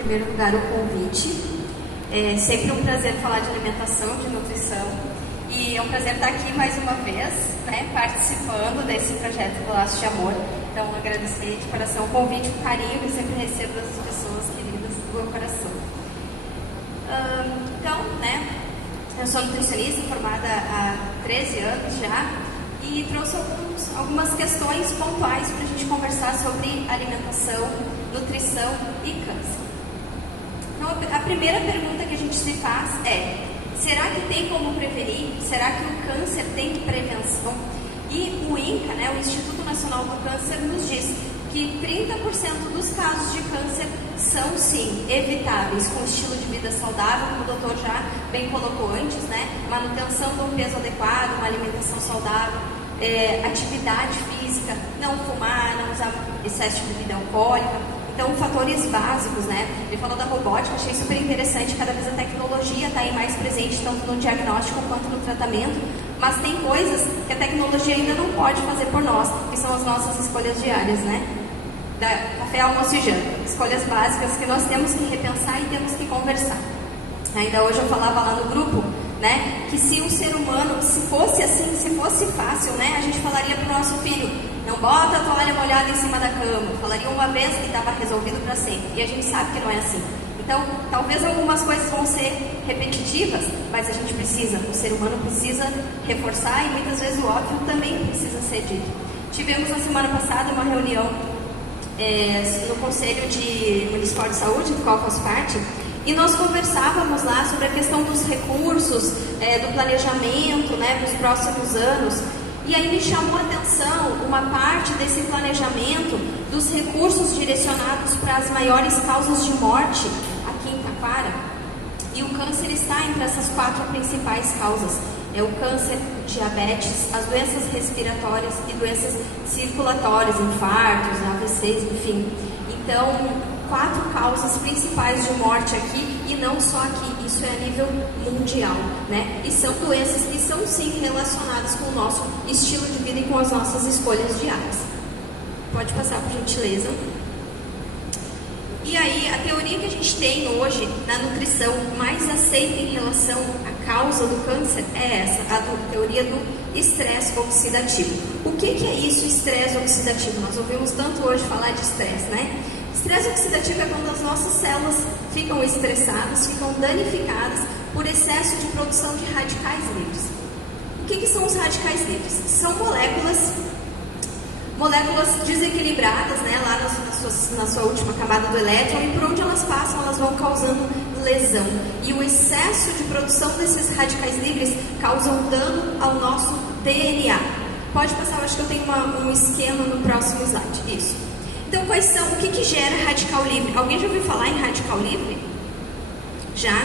primeiro lugar, o convite. É sempre um prazer falar de alimentação, de nutrição. E é um prazer estar aqui mais uma vez, né, participando desse projeto do Laço de Amor. Então, agradecer de coração o convite, o carinho que sempre recebo das pessoas queridas do meu coração. Então, né, eu sou nutricionista, formada há 13 anos já, e trouxe algumas questões pontuais para a gente conversar sobre alimentação, nutrição e câncer. Então, a primeira pergunta que a gente se faz é: será que tem como prevenir? Será que o câncer tem prevenção? E o INCA, né, o Instituto Nacional do Câncer, nos diz que 30% dos casos de câncer são, sim, evitáveis com estilo de vida saudável, como o doutor já bem colocou antes, né? Manutenção de um peso adequado, uma alimentação saudável, atividade física, não fumar, não usar excesso de bebida alcoólica. Então, fatores básicos, né? Ele falou da robótica, achei super interessante. Cada vez a tecnologia está aí mais presente, tanto no diagnóstico quanto no tratamento. Mas tem coisas que a tecnologia ainda não pode fazer por nós, que são as nossas escolhas diárias, né? Café, almoço e janta. Escolhas básicas que nós temos que repensar e temos que conversar. Ainda hoje eu falava lá no grupo, né? Que se um ser humano, se fosse assim, se fosse fácil, né? A gente falaria para o nosso filho: não bota a toalha molhada em cima da cama. Falaria uma vez e estava resolvido para sempre. E a gente sabe que não é assim. Então, talvez algumas coisas vão ser repetitivas, mas a gente precisa, o ser humano precisa reforçar, e muitas vezes o óbvio também precisa ser dito. Tivemos na semana passada uma reunião no Conselho Municipal de Saúde, do qual faço parte, e nós conversávamos lá sobre a questão dos recursos, do planejamento, né, dos próximos anos. E aí me chamou a atenção uma parte desse planejamento dos recursos direcionados para as maiores causas de morte aqui em Taquara. E o câncer está entre essas 4 principais causas. É o câncer, o diabetes, as doenças respiratórias e doenças circulatórias, infartos, AVCs, enfim. Então, 4 causas principais de morte aqui, e não só aqui, isso é a nível mundial, né? E são doenças que são sim relacionadas com o nosso estilo de vida e com as nossas escolhas diárias. Pode passar, por gentileza. E aí, a teoria que a gente tem hoje na nutrição mais aceita em relação à causa do câncer é essa, a teoria do estresse oxidativo. O que é isso, estresse oxidativo? Nós ouvimos tanto hoje falar de estresse, né? Estresse oxidativo é quando as nossas células ficam estressadas, ficam danificadas por excesso de produção de radicais livres. O que são os radicais livres? São moléculas desequilibradas, né, lá na sua última camada do elétron, e por onde elas passam, elas vão causando lesão. E o excesso de produção desses radicais livres causam dano ao nosso DNA. Pode passar, eu acho que eu tenho um esquema no próximo slide. Isso. Então, quais são, o que gera radical livre? Alguém já ouviu falar em radical livre? Já?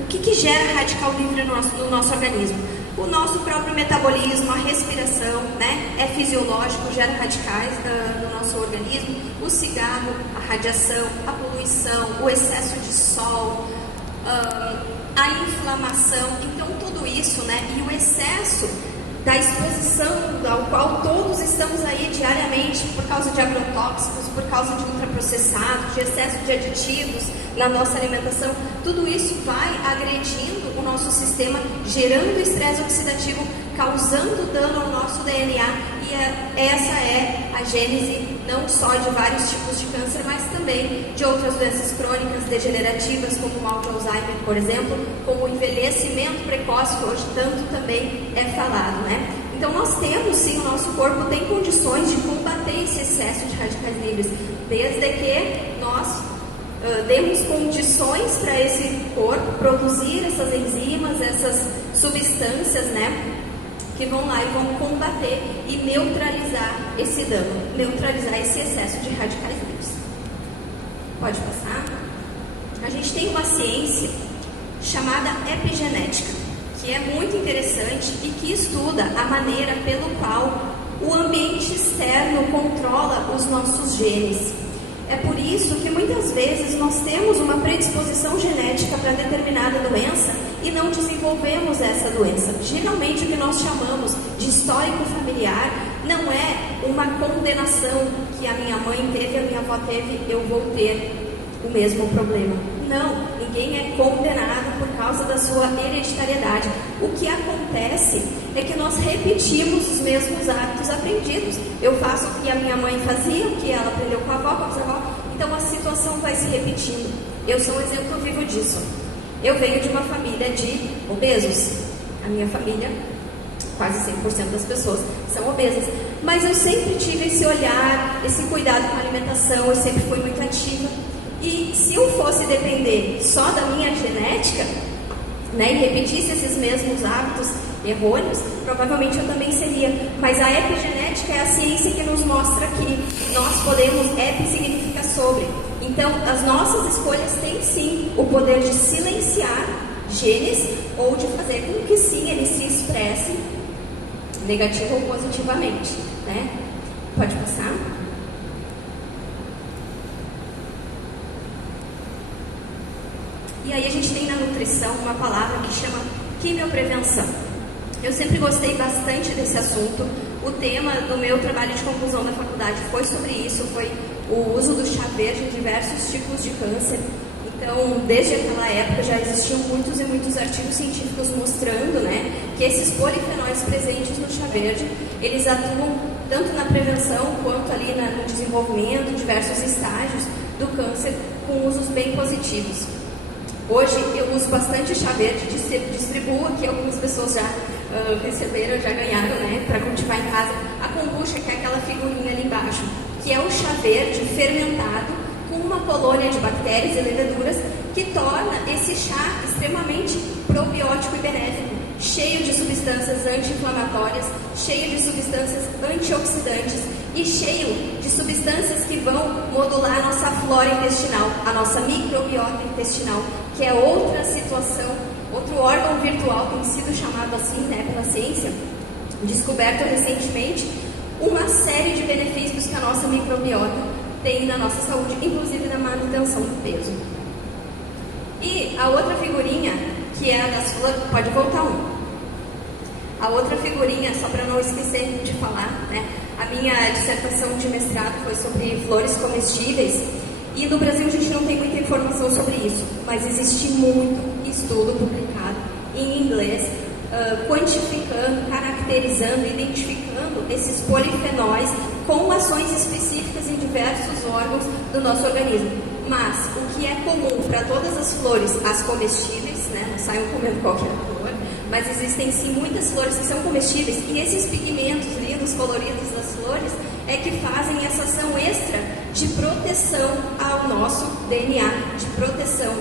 O que gera radical livre no nosso organismo? O nosso próprio metabolismo, a respiração, né? É fisiológico, gera radicais no nosso organismo. O cigarro, a radiação, a poluição, o excesso de sol, a inflamação. Então, tudo isso, né? E o excesso da exposição ao qual todos estamos aí diariamente por causa de agrotóxicos, por causa de ultraprocessados, de excesso de aditivos na nossa alimentação, tudo isso vai agredindo o nosso sistema, gerando estresse oxidativo, causando dano ao nosso DNA, e essa é a gênese não só de vários tipos de câncer, mas também de outras doenças crônicas degenerativas, como o mal de Alzheimer, por exemplo, como o envelhecimento precoce, que hoje tanto também é falado, né? Então nós temos sim, o nosso corpo tem condições de combater esse excesso de radicais livres, desde que nós demos condições para esse corpo produzir essas enzimas, essas substâncias, né, que vão lá e vão combater e neutralizar esse dano, neutralizar esse excesso de radicais livres. Pode passar? A gente tem uma ciência chamada epigenética, que é muito interessante e que estuda a maneira pelo qual o ambiente externo controla os nossos genes. É por isso que muitas vezes nós temos uma predisposição genética para determinada doença e não desenvolvemos essa doença. Geralmente o que nós chamamos de histórico familiar não é uma condenação que a minha mãe teve, a minha avó teve, eu vou ter. o mesmo problema. Não, ninguém é condenado por causa da sua hereditariedade. O que acontece é que nós repetimos os mesmos hábitos aprendidos. Eu faço o que a minha mãe fazia, o que ela aprendeu com a avó, com a bisavó, então a situação vai se repetindo. Eu sou um exemplo vivo disso. Eu venho de uma família de obesos. A minha família, quase 100% das pessoas são obesas. Mas eu sempre tive esse olhar, esse cuidado com a alimentação, eu sempre fui muito ativa. E se eu fosse depender só da minha genética, né, e repetisse esses mesmos hábitos errôneos, provavelmente eu também seria. Mas a epigenética é a ciência que nos mostra que nós podemos, epi significa sobre. Então, as nossas escolhas têm sim o poder de silenciar genes ou de fazer com que sim eles se expressem negativo ou positivamente, né? Pode passar? E aí a gente tem na nutrição uma palavra que chama quimioprevenção. Eu sempre gostei bastante desse assunto. O tema do meu trabalho de conclusão da faculdade foi sobre isso, foi o uso do chá verde em diversos tipos de câncer. Então, desde aquela época já existiam muitos e muitos artigos científicos mostrando, né, que esses polifenóis presentes no chá verde, eles atuam tanto na prevenção quanto ali no desenvolvimento, diversos estágios do câncer, com usos bem positivos. Hoje eu uso bastante chá verde, distribuo aqui, algumas pessoas já receberam, já ganharam, né, para cultivar em casa, a kombucha, que é aquela figurinha ali embaixo, que é o chá verde fermentado com uma colônia de bactérias e leveduras que torna esse chá extremamente probiótico e benéfico, cheio de substâncias anti-inflamatórias, cheio de substâncias antioxidantes e cheio de substâncias que vão modular a nossa flora intestinal, a nossa microbiota intestinal, que é outra situação, outro órgão virtual, tem sido chamado assim, né, pela ciência, descoberto recentemente, uma série de benefícios que a nossa microbiota tem na nossa saúde, inclusive na manutenção do peso. E a outra figurinha, que é a das flores, pode voltar um. A outra figurinha, só para não esquecer de falar, né? A minha dissertação de mestrado foi sobre flores comestíveis e no Brasil a gente não tem muita informação sobre isso, mas existe muito estudo publicado em inglês, quantificando, caracterizando, identificando esses polifenóis com ações específicas em diversos órgãos do nosso organismo. Mas o que é comum para todas as flores, as comestíveis, né? Não saiam comendo qualquer flor, mas existem sim muitas flores que são comestíveis e esses pigmentos lindos, coloridos das flores é que fazem essa ação extra de proteção ao nosso DNA, de proteção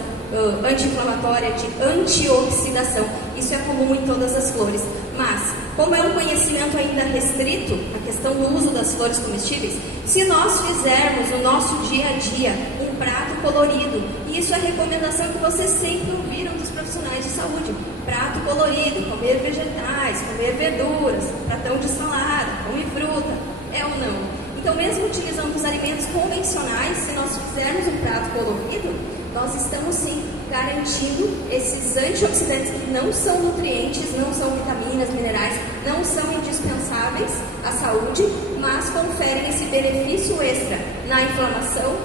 anti-inflamatória, de antioxidação. Isso é comum em todas as flores. Mas, como é um conhecimento ainda restrito, a questão do uso das flores comestíveis, se nós fizermos no nosso dia a dia um prato colorido, e isso é a recomendação que vocês sempre ouviram dos profissionais de saúde, prato colorido, comer vegetais, comer verduras, pratão de salada, pão e fruta, é ou não? Então, mesmo utilizando os alimentos convencionais, se nós fizermos um prato colorido, nós estamos sim garantindo esses antioxidantes que não são nutrientes, não são vitaminas, minerais, não são indispensáveis à saúde, mas conferem esse benefício extra na inflamação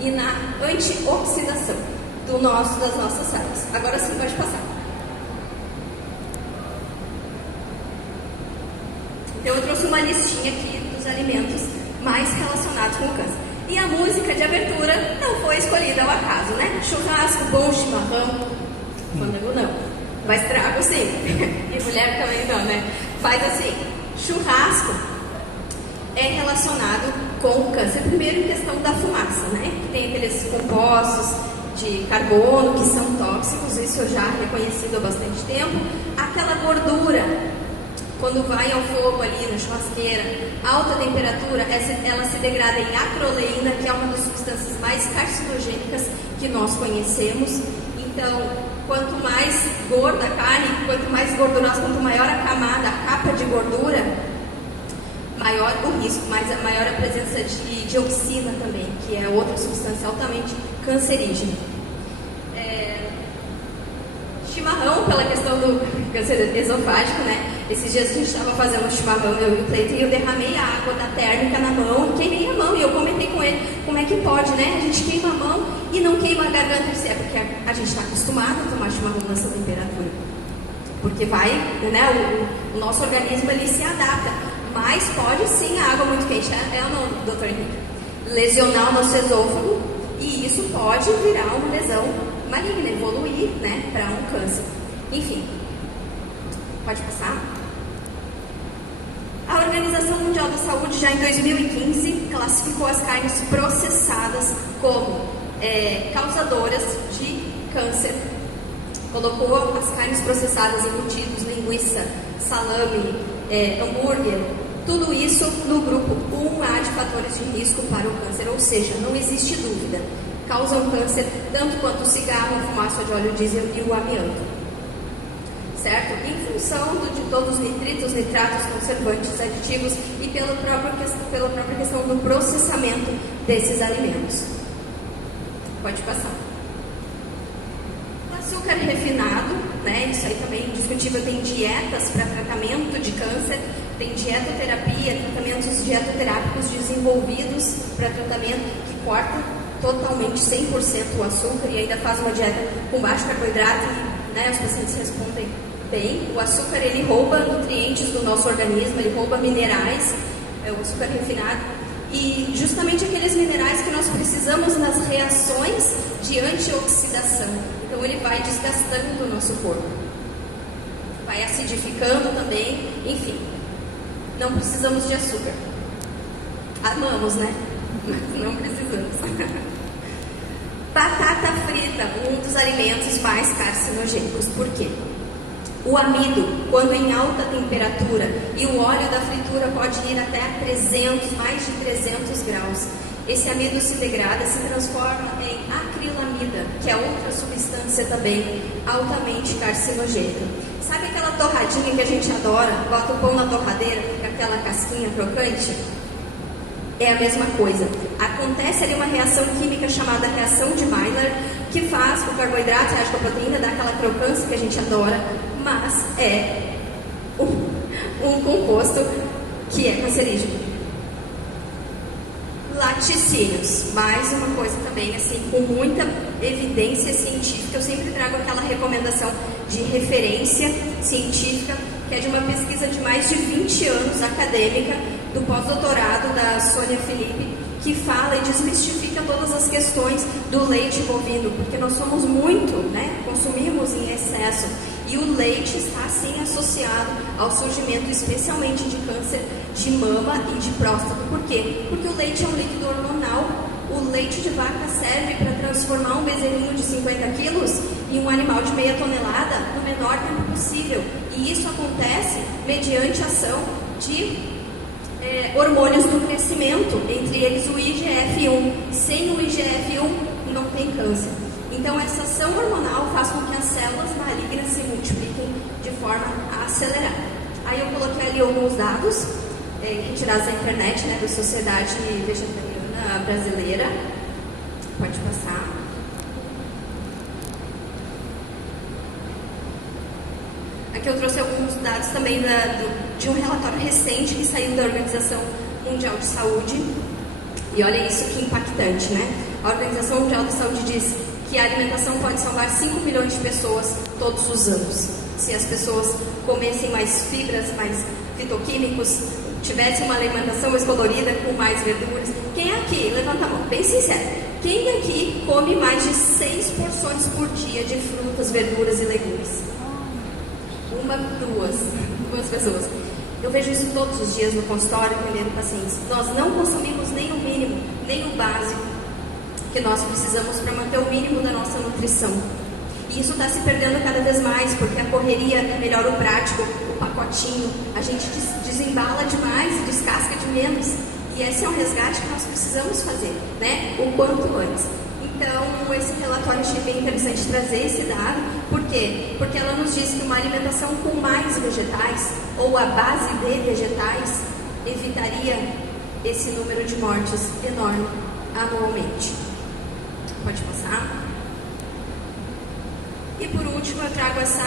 e na antioxidação das nossas células. Agora sim, pode passar. Então eu trouxe uma listinha aqui dos alimentos mais relacionados com o câncer. E a música de abertura não foi escolhida ao acaso, né? Churrasco, bom chimarrão, fôndego não. Mas trago sim. E mulher também não, né? Faz assim, churrasco é relacionado com o câncer. Primeiro em questão da fumaça, né? Que tem aqueles compostos de carbono que são tóxicos, isso eu já reconhecido há bastante tempo. Aquela gordura, quando vai ao fogo ali na churrasqueira, alta temperatura, ela se degrada em acroleína, que é uma das substâncias mais carcinogênicas que nós conhecemos. Então, quanto mais gorda a carne, quanto mais gordurosa, quanto maior a camada, a capa de gordura, maior o risco, maior a presença de dioxina também, que é outra substância altamente cancerígena. Chimarrão, pela questão do câncer esofágico, né? Esses dias a gente estava fazendo um chimarrão, eu e o Cleiton, e eu derramei a água da térmica na mão e queimei a mão. E eu comentei com ele, como é que pode, né? A gente queima a mão e não queima a garganta. É porque a gente está acostumado a tomar chimarrão nessa temperatura. Porque vai, né? O nosso organismo, ele se adapta. Mas pode sim a água muito quente, é ou não, doutor Henrique? Lesionar o nosso esôfago, e isso pode virar uma lesão maligna, evoluir, né, para um câncer. Enfim, pode passar? A Organização Mundial da Saúde, já em 2015, classificou as carnes processadas como causadoras de câncer. Colocou as carnes processadas, embutidos, linguiça, salame, hambúrguer, tudo isso no grupo 1A de fatores de risco para o câncer, ou seja, não existe dúvida, causam câncer tanto quanto o cigarro, a fumaça de óleo diesel e o amianto, certo? Em função de todos os nitritos, nitratos, conservantes, aditivos e pela própria questão do processamento desses alimentos. Pode passar. Açúcar refinado, né? Isso aí também é indiscutível. Tem dietas para tratamento de câncer, tem dietoterapia, tratamentos dietoterápicos desenvolvidos para tratamento que corta totalmente 100% o açúcar e ainda faz uma dieta com baixo carboidrato e, né, os pacientes respondem bem. O açúcar, ele rouba nutrientes do nosso organismo, ele rouba minerais, o açúcar refinado, e justamente aqueles minerais que nós precisamos nas reações de antioxidação. Então ele vai desgastando o nosso corpo, vai acidificando também, enfim, não precisamos de açúcar. Amamos, né? Mas não precisamos. Batata frita, um dos alimentos mais carcinogênicos. Por quê? O amido, quando em alta temperatura, e o óleo da fritura pode ir até a 300, mais de 300 graus. Esse amido se degrada, se transforma em acrilamida, que é outra substância também altamente carcinogênica. Sabe aquela torradinha que a gente adora? Bota o pão na torradeira, fica aquela casquinha crocante? É a mesma coisa. Acontece ali uma reação química chamada reação de Maillard, que faz o carboidrato reage com a proteína, dá aquela crocância que a gente adora, mas é um composto que é cancerígeno. Laticínios, mais uma coisa também, assim, com muita evidência científica. Eu sempre trago aquela recomendação de referência científica, que é de uma pesquisa de mais de 20 anos acadêmica, do pós-doutorado da Sônia Felipe, que fala e desmistifica todas as questões do leite bovino, porque nós somos muito, né, consumimos em excesso, e o leite está sim associado ao surgimento especialmente de câncer de mama e de próstata. Por quê? Porque o leite é um líquido hormonal. O leite de vaca serve para transformar um bezerrinho de 50 quilos em um animal de meia tonelada no menor tempo possível, e isso acontece mediante a ação de hormônios do crescimento, entre eles o IGF-1. Sem o IGF-1 não tem câncer. Então essa ação hormonal faz com que as células malignas se multipliquem de forma acelerada. Aí eu coloquei ali alguns dados retirados da internet, né, da Sociedade Vegetariana Brasileira. Pode passar. Aqui eu trouxe alguns dados também de um relatório recente que saiu da Organização Mundial de Saúde. E olha isso que impactante, né? A Organização Mundial de Saúde diz que a alimentação pode salvar 5 milhões de pessoas todos os anos. Se as pessoas comessem mais fibras, mais fitoquímicos, tivessem uma alimentação mais colorida, com mais verduras. Quem aqui, levanta a mão, bem sincero, quem aqui come mais de 6 porções por dia de frutas, verduras e legumes? Uma, duas pessoas. Eu vejo isso todos os dias no consultório, atendendo pacientes. Nós não consumimos nem o mínimo, nem o básico que nós precisamos para manter o mínimo da nossa nutrição. E isso está se perdendo cada vez mais, porque a correria é melhor o prático, o pacotinho. A gente desembala demais e descasca de menos. E esse é um resgate que nós precisamos fazer, né? O quanto antes. Então, esse relatório achei bem interessante trazer esse dado. Por quê? Porque ela nos diz que uma alimentação com mais vegetais, ou a base de vegetais, evitaria esse número de mortes enorme anualmente. Pode passar. E E por último, eu trago essa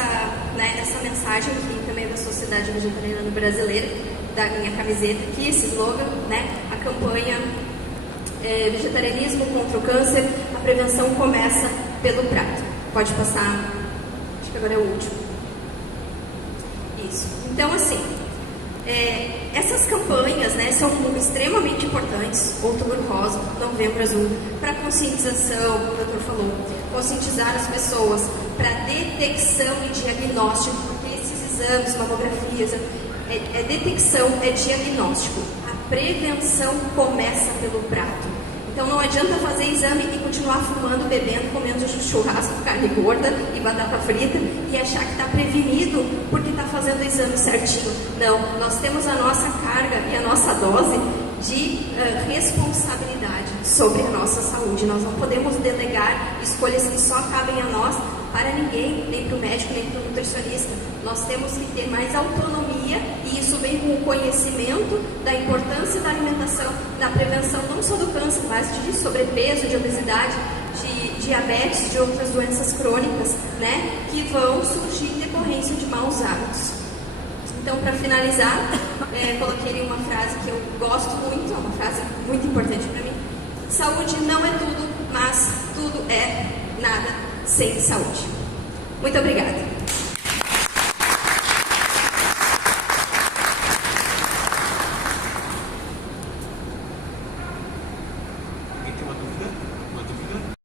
mensagem aqui também da Sociedade Vegetariana Brasileira, da minha camiseta aqui, esse slogan, né? A campanha Vegetarianismo contra o Câncer, a prevenção começa pelo prato. Pode passar, acho que agora é o último. Isso. Então, assim, essas campanhas, né, são extremamente importantes. Outubro Rosa, Novembro Azul, para conscientização, como o doutor falou, conscientizar as pessoas para detecção e diagnóstico, porque esses exames, mamografias, detecção é diagnóstico. A prevenção começa pelo prato. Então não adianta fazer exame e continuar fumando, bebendo, comendo churrasco, carne gorda e batata frita e achar que está prevenido porque está fazendo o exame certinho. Não, nós temos a nossa carga e a nossa dose de responsabilidade sobre a nossa saúde. Nós não podemos delegar escolhas que só cabem a nós para ninguém, nem para o médico, nem para o nutricionista. Nós temos que ter mais autonomia e isso vem com o conhecimento da importância da alimentação, da prevenção não só do câncer, mas de sobrepeso, de obesidade, de diabetes, de outras doenças crônicas, né, que vão surgir em decorrência de maus hábitos. Então, para finalizar, coloquei uma frase que eu gosto muito, é uma frase muito importante para mim. Saúde não é tudo, mas tudo é nada sem saúde. Muito obrigada.